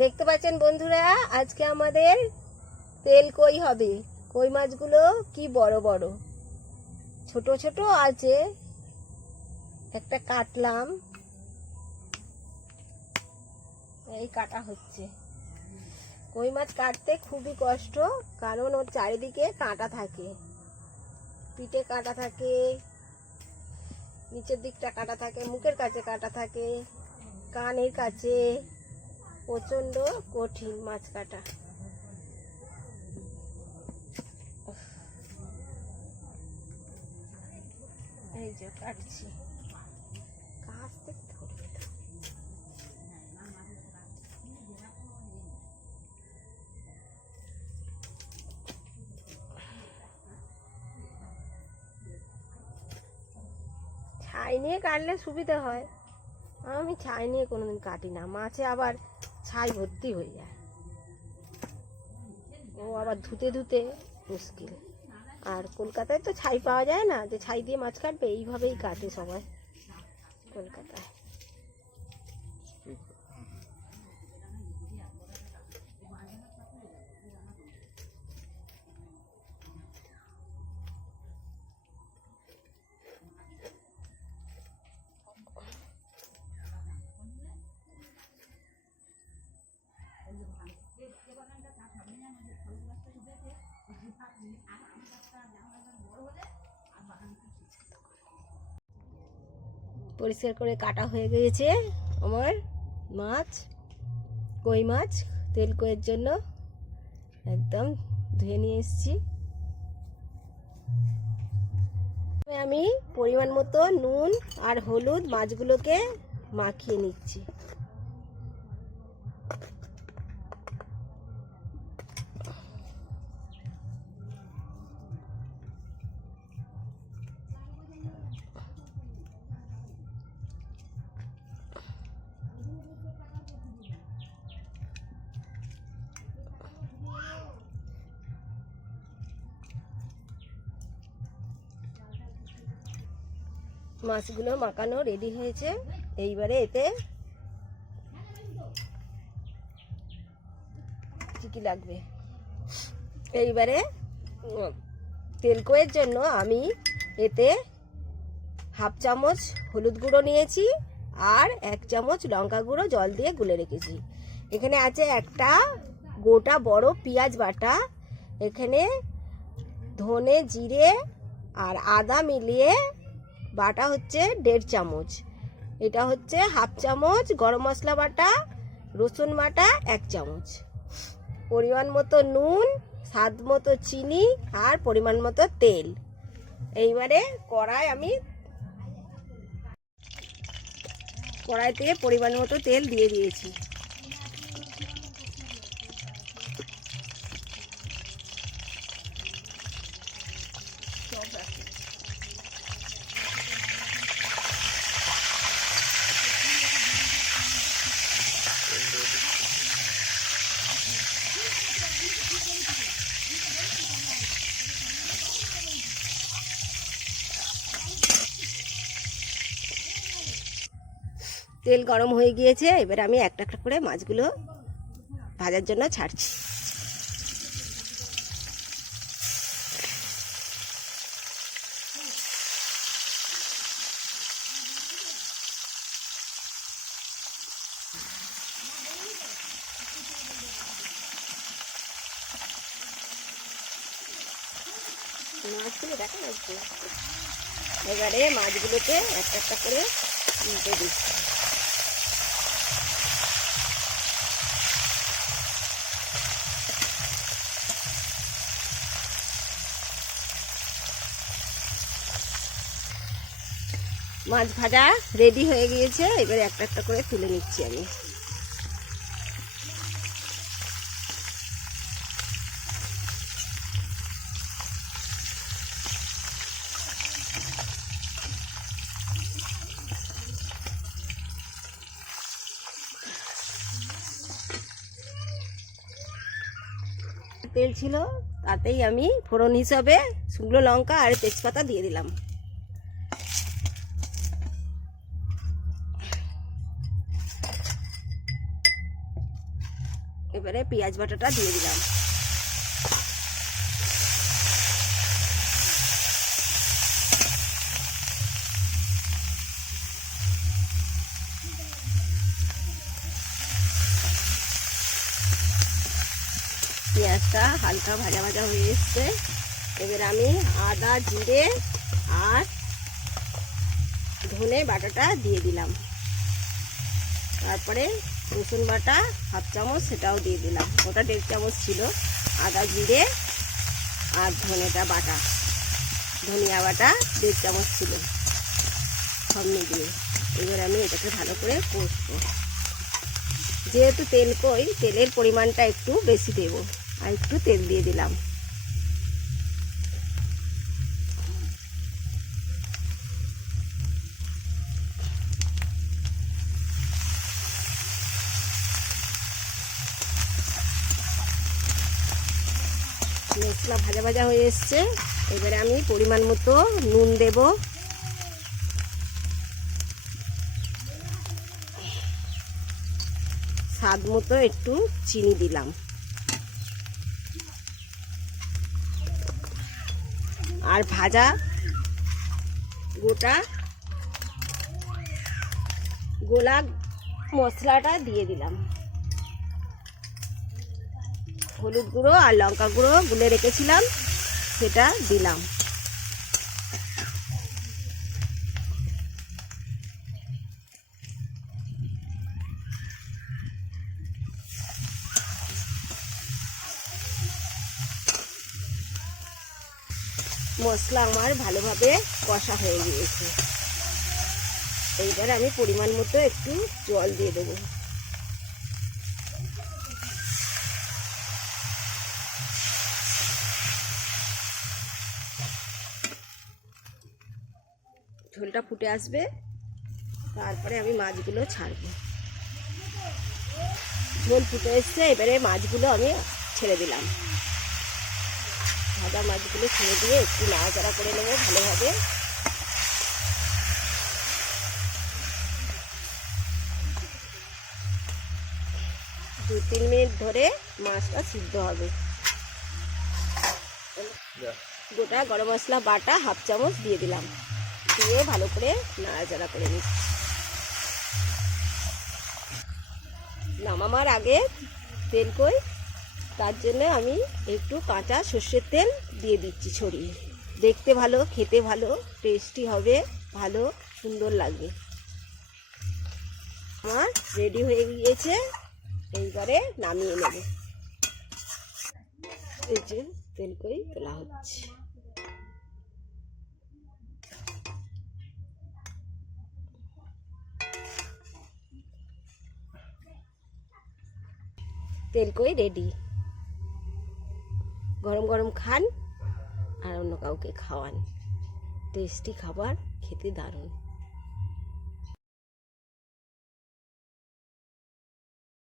দেখতে পাচ্ছেন বন্ধুরা, আজকে আমাদের তেল কই হবে। কই মাছগুলো কি বড় বড়, ছোট ছোট আছে। একটা কাটলাম, এই কাটা হচ্ছে। কই মাছ কাটতে খুবই কষ্ট, কারণ ওর চারিদিকে কাঁটা থাকে। পিঠে কাঁটা থাকে, নিচের দিকটা কাঁটা থাকে, মুখের কাছে কাঁটা থাকে, কানের কাছে। প্রচন্ড কঠিন মাছ কাটা। এই যে কাটছি, কাটতে ধরবে না। ছাই নিয়ে কাটলে সুবিধা হয়। আমি ছাই নিয়ে কোনোদিন কাটি না, মাছে আবার ছাই ভর্তি হয়ে যায়। ও আবার ধুতে ধুতে মুশকিল। আর কলকাতায় তো ছাই পাওয়া যায় না, যে ছাই দিয়ে মাছ কাটবে। এইভাবেই কাটে সবাই কলকাতায়। পরিষ্কার করে কাটা হয়ে গিয়েছে আমার মাছ, কই মাছ। তেল কইয়ের জন্য একদম ধুয়ে নিয়ে এসেছি। আমি পরিমাণ মতো নুন আর হলুদ মাছগুলোকে মাখিয়ে নিচ্ছি। মাছগুলো মাখানো রেডি হয়েছে। এইবারে এতে কি লাগবে, এইবারে তেল কইয়ের জন্য আমি এতে হাফ চামচ হলুদ গুঁড়ো নিয়েছি আর 1 চামচ লঙ্কা গুঁড়ো জল দিয়ে গুলে রেখেছি। এখানে আছে একটা গোটা বড় পেঁয়াজ বাটা, এখানে ধনে জিরে আর আদা মিলিয়ে বাটা হচ্ছে 1.5 চামচ। এটা হচ্ছে হাফ চামচ গরম মশলা বাটা, রসুন বাটা 1 চামচ, পরিমাণ মতো নুন, স্বাদ মতো চিনি আর পরিমাণ মতো তেল। এইবারে কড়াইতে পরিমাণ মতো তেল দিয়ে দিয়েছি। তেল গরম হয়ে গিয়েছে, এবার আমি একটা একটা করে মাছগুলো ভাজার জন্য ছাড়ছি। মাছগুলো দেখা যাচ্ছে। এবারে মাছগুলোকে একটা একটা করে উল্টে দিচ্ছি। মাছ ভাজা রেডি হয়ে গিয়েছে, এবারে একটা একটা করে তুলে নিচ্ছি আমি। তেল ছিল, তাতেই আমি ফোড়ন হিসাবে শুকনো লঙ্কা আর তেজপাতা দিয়ে দিলাম। এবারে পেঁয়াজ বাটাটা দিয়ে দিলাম। পেঁয়াজটা হালকা ভাজা ভাজা হয়ে এসছে। এবার আমি আদা, জিরে আর ধনে বাটাটা দিয়ে দিলাম। তারপরে রসুন বাটা হাফ চামচ, সেটাও দিয়ে দিলাম। ওটা 1.5 চামচ ছিল। আদা, জিরে আর ধনেটা বাটা, ধনিয়া বাটা 1.5 চামচ ছিল, সব মিলিয়ে। এবার আমি এটাকে ভালো করে কষবো। যেহেতু তেল কই, তেলের পরিমাণটা একটু বেশি দেব, আর একটু তেল দিয়ে দিলাম। মশলা ভাজা ভাজা হয়ে এসছে। এবারে আমি পরিমাণ মতো নুন দেব, স্বাদ মতো একটু চিনি দিলাম, আর ভাজা গোলা মশলাটা দিয়ে দিলাম। হলুদ গুঁড়ো আর লঙ্কা গুঁড়ো গুলে রেখেছিলাম, সেটা দিলাম। মশলা আমার ভালোভাবে কষা হয়ে গিয়েছে। এইবার আমি পরিমাণ মতো একটু জল দিয়ে দেবো। ঝোলটা ফুটে আসবে, তারপরে আমি মাছগুলো ছাড়বো। ঝোল ফুটে এসছে, এবারে মাছগুলো আমি ছেড়ে দিলাম। ভাজা মাছগুলো ছেড়ে দিয়ে একটু নাড়াচাড়া করে নেবো ভালোভাবে। দু 3 মিনিট ধরে মাছটা সিদ্ধ হবে। গোটা গরম মশলা বাটা হাফ চামচ দিয়ে দিলাম, দিয়ে ভালো করে নাড়াচাড়া করে নিচ্ছি। নামাবার আগে তেল কই, তার জন্য আমি একটু কাঁচা সর্ষের তেল দিয়ে দিচ্ছি ছড়িয়ে। দেখতে ভালো, খেতে ভালো, টেস্টি হবে, ভালো সুন্দর লাগবে। আমার রেডি হয়ে গিয়েছে, এইবারে নামিয়ে নেব। এই যে তেল কই তোলা হচ্ছে। তেল কই রেডি। গরম গরম খান আর অন্য কাউকে খাওয়ান। টেস্টি খাবার, খেতে দারুণ।